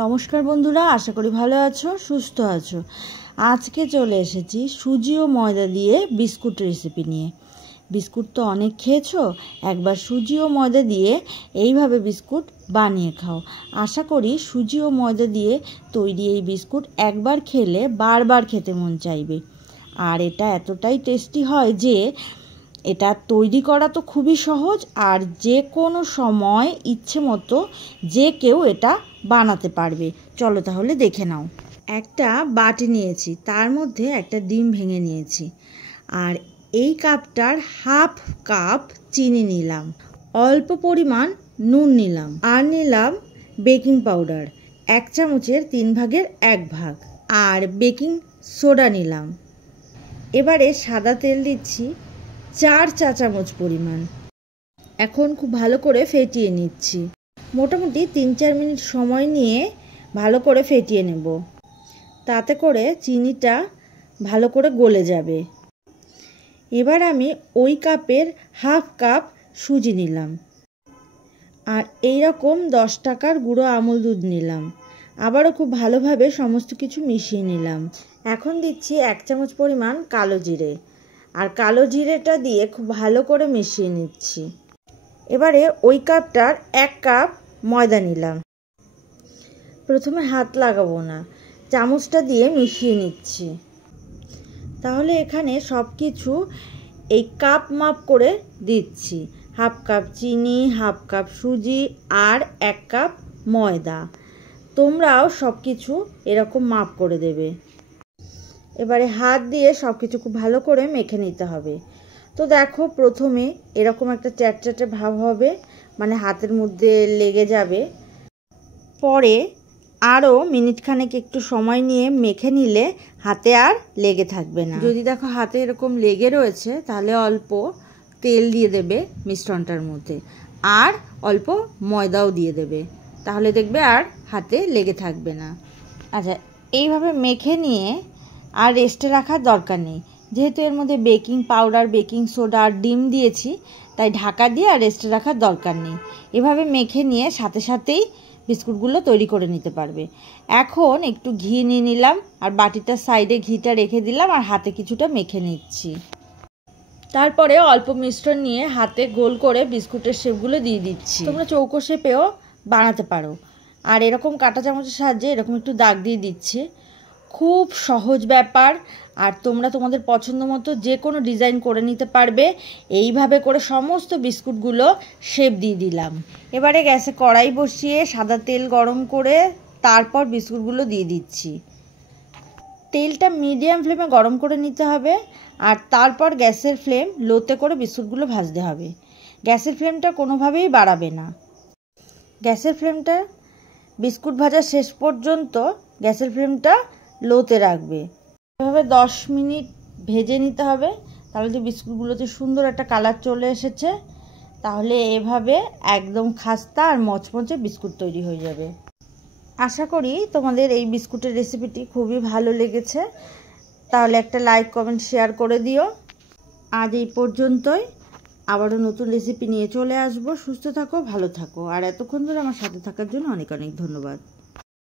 নমস্কার বন্ধুরা, আশা করি ভালো আছো, সুস্থ আছো। আজকে চলে এসেছি সুজি ও ময়দা দিয়ে বিস্কুট রেসিপি নিয়ে। বিস্কুট তো অনেক খেয়েছো, একবার সুজি ও ময়দা দিয়ে এইভাবে বিস্কুট বানিয়ে খাও। আশা করি সুজি ও ময়দা দিয়ে তৈরি এই বিস্কুট একবার খেলে বারবার খেতে মন চাইবে। আর এটা এতটাই টেস্টি হয় যে এটা তৈরি করা তো খুবই সহজ, আর যে কোনো সময় ইচ্ছে মতো যে কেউ এটা বানাতে পারবে। চলো তাহলে দেখে নাও। একটা বাটি নিয়েছি, তার মধ্যে একটা ডিম ভেঙে নিয়েছি, আর এই কাপটার হাফ কাপ চিনি নিলাম, অল্প পরিমাণ নুন নিলাম, আর নিলাম বেকিং পাউডার 1 চামচের 3 ভাগের 1 ভাগ, আর বেকিং সোডা নিলাম। এবারে সাদা তেল দিচ্ছি 4 চা চামচ পরিমাণ। এখন খুব ভালো করে ফেটিয়ে নিচ্ছি। মোটামুটি 3-4 মিনিট সময় নিয়ে ভালো করে ফেটিয়ে নেব, তাতে করে চিনিটা ভালো করে গলে যাবে। এবার আমি ওই কাপের হাফ কাপ সুজি নিলাম, আর এই রকম 10 টাকার গুঁড়ো আমুল দুধ নিলাম। আবারও খুব ভালোভাবে সমস্ত কিছু মিশিয়ে নিলাম। এখন দিচ্ছি 1 চামচ পরিমাণ কালো জিরে, আর কালো জিরেটা দিয়ে খুব ভালো করে মিশিয়ে নিচ্ছি। এবারে ওই কাপটার 1 কাপ ময়দা নিলাম। প্রথমে হাত লাগাবো না, চামচটা দিয়ে মিশিয়ে নিচ্ছি। তাহলে এখানে সব কিছু এই কাপ মাপ করে দিচ্ছি। হাফ কাপ চিনি, হাফ কাপ সুজি, আর 1 কাপ ময়দা। তোমরাও সব কিছু এরকম মাপ করে দেবে। এবারে হাত দিয়ে সব কিছু খুব ভালো করে মেখে নিতে হবে। তো দেখো, প্রথমে এরকম একটা চ্যাটচ্যাটে ভাব হবে, মানে হাতের মধ্যে লেগে যাবে। পরে আরও মিনিটখানেক একটু সময় নিয়ে মেখে নিলে হাতে আর লেগে থাকবে না। যদি দেখো হাতে এরকম লেগে রয়েছে, তাহলে অল্প তেল দিয়ে দেবে মিশ্রণটার মধ্যে, আর অল্প ময়দাও দিয়ে দেবে, তাহলে দেখবে আর হাতে লেগে থাকবে না। আচ্ছা, এইভাবে মেখে নিয়ে আর রেস্টে রাখার দরকার নেই। যেহেতু এর মধ্যে বেকিং পাউডার, বেকিং সোডা আর ডিম দিয়েছি, তাই ঢাকা দিয়ে আর রেস্টে রাখার দরকার নেই। এভাবে মেখে নিয়ে সাথে সাথেই বিস্কুটগুলো তৈরি করে নিতে পারবে। এখন একটু ঘি নিয়ে নিলাম, আর বাটিটার সাইডে ঘিটা রেখে দিলাম, আর হাতে কিছুটা মেখে নিচ্ছি। তারপরে অল্প মিশ্রণ নিয়ে হাতে গোল করে বিস্কুটের শেপগুলো দিয়ে দিচ্ছি। তোমরা চৌকো শেপেও বানাতে পারো। আর এরকম কাঁটা চামচের সাহায্যে এরকম একটু দাগ দিয়ে দিচ্ছি। খুব সহজ ব্যাপার, আর তোমরা তোমাদের পছন্দ মতো যে কোনো ডিজাইন করে নিতে পারবে। এইভাবে করে সমস্ত বিস্কুটগুলো শেপ দিয়ে দিলাম। এবারে গ্যাসে কড়াই বসিয়ে সাদা তেল গরম করে তারপর বিস্কুটগুলো দিয়ে দিচ্ছি। তেলটা মিডিয়াম ফ্লেমে গরম করে নিতে হবে, আর তারপর গ্যাসের ফ্লেম লোতে করে বিস্কুটগুলো ভাজতে হবে। গ্যাসের ফ্লেমটা কোনোভাবেই বাড়াবে না। গ্যাসের ফ্লেমটা বিস্কুট ভাজা শেষ পর্যন্ত গ্যাসের ফ্লেমটা লোতে রাখবে। এভাবে 10 মিনিট ভেজে নিতে হবে, তাহলে যে বিস্কুটগুলোতে সুন্দর একটা কালার চলে এসেছে, তাহলে এভাবে একদম খাস্তা আর মচমচে বিস্কুট তৈরি হয়ে যাবে। আশা করি তোমাদের এই বিস্কুটের রেসিপিটি খুবই ভালো লেগেছে। তাহলে একটা লাইক, কমেন্ট, শেয়ার করে দিও। আজ এই পর্যন্তই। আবারও নতুন রেসিপি নিয়ে চলে আসবো। সুস্থ থাকো, ভালো থাকো, আর এতক্ষণ ধরে আমার সাথে থাকার জন্য অনেক অনেক ধন্যবাদ।